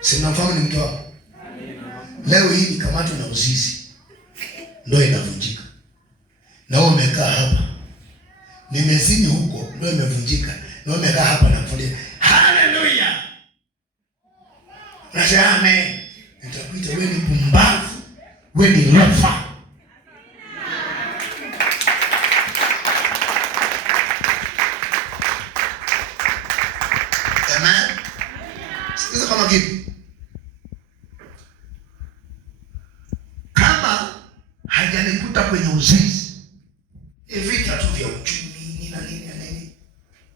Si mnafahamu ni mke wako? Leo hii nikamatwa na uzizi, ndoa inavunjika. Na wewe umekaa hapa. Nimezini huko, ndoa imevunjika. Na wewe umekaa hapa na kufulia. Haleluya. Nasema amen. Nitakuita wewe ni pumbavu. Wewe ni lofa. Amen. Sikiza kama kipi? Kama hajanikuta kwenye uzinzi, vita tu vya uchumi nini.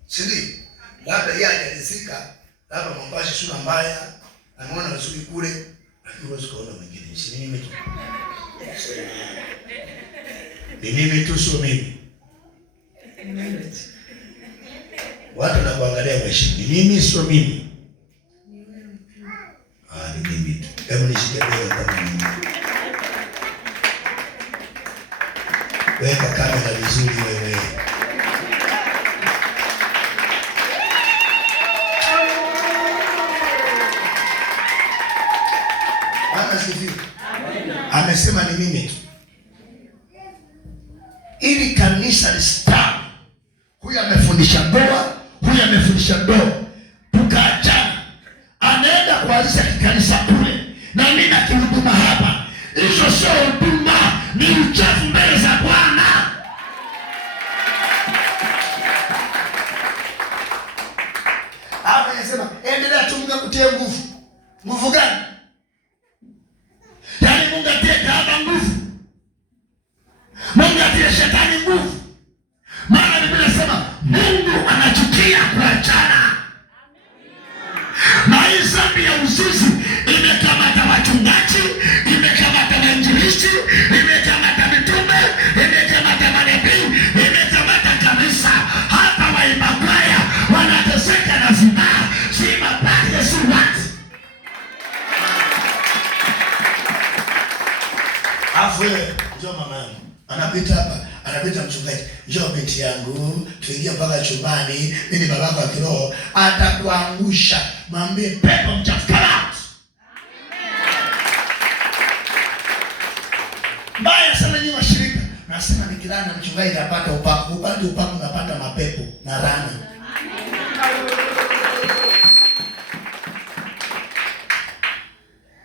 Sisi labda yeye hajalizika, labda Mombasa sura mbaya, anaona vizuri kule, lakini huwezi kuona mwingine. Si mimi tu. Ni mimi tu, sio mimi. Watu na kuangalia maisha. Ni mimi, sio mimi. Ni mimi tu. Hebu nishike leo kama mimi. Weka kamera vizuri wewe. Amesema ni mimi tu. Ili kanisa listawi. Huyu amefundisha ndoa, huyu amefundisha ndoa. Tukaachana. Anaenda kuanzisha kikanisa kule. Na mimi nakihuduma hapa. Hizo sio huduma, ni uchafu mbele za Bwana. Hapa anasema endelea tu, Mungu akutie nguvu. Nguvu gani? Yaani Mungu atie hapa nguvu. Mungu atie shetani nguvu. Maana Biblia inasema Mungu anachukia kuachana. Na hii dhambi ya uzinzi imekamata wachungaji, imekamata wainjilisti, imekamata mitume, imekamata manabii, imekamata kanisa. Hata waimba kwaya wanateseka na zinaa, si mapake, si watu. Afu njoo mama yangu. Anapita hapa, anapita mchungaji. Njoo binti yangu, tuingie mpaka chumbani. Mimi babako wa kiroho atakuangusha. Mwambie pepo mchafu kala. Mbaya sana ni washirika. Nasema nikilana mchungaji apata upako. Upande upako unapata mapepo na rana.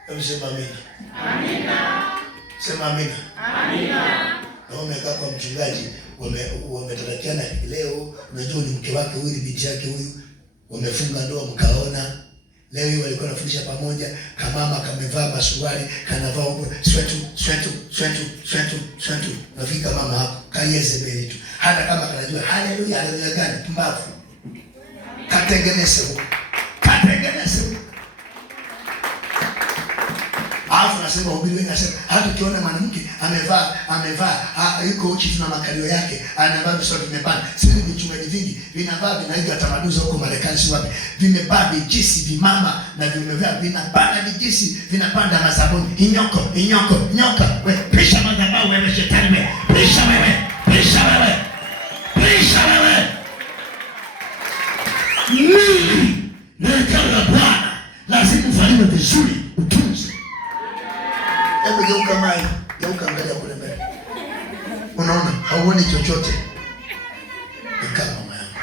Hebu sema amina. Amina. Sema amina. Amina. Na umekaa kwa mchungaji, wametarakiana leo, unajua ni mke wake huyu, ni binti yake huyu, wamefunga ndoa mkaona. Leo hii walikuwa wanafundisha pamoja, kama kamevaa masuruali, kanavaa swetu. Nafika mama hapo, kaieze mbele tu. Hata kama kanajua haleluya gani, pumbavu. Katengeneze huko. Alafu nasema ubiri wengi nasema hata ukiona mwanamke amevaa yuko uchi na makalio yake, anavaa visoti vimepanda. Sisi vichungaji vingi vinavaa vinaiga tamaduni huko Marekani, si wapi. Vimebaa vijisi vimama na vimevaa vinapanda vijisi, vinapanda masabuni. Nyoka. Wewe pisha madhabahu wewe shetani wewe. Pisha wewe. Neno la Bwana lazima ufanye vizuri, utunze. Hebu geuka mai, angalia kule mbele. Unaona, hauoni chochote. Nika mama yangu.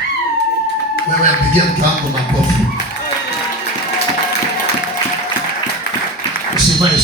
Wewe apigia mtu wako makofi. Usivae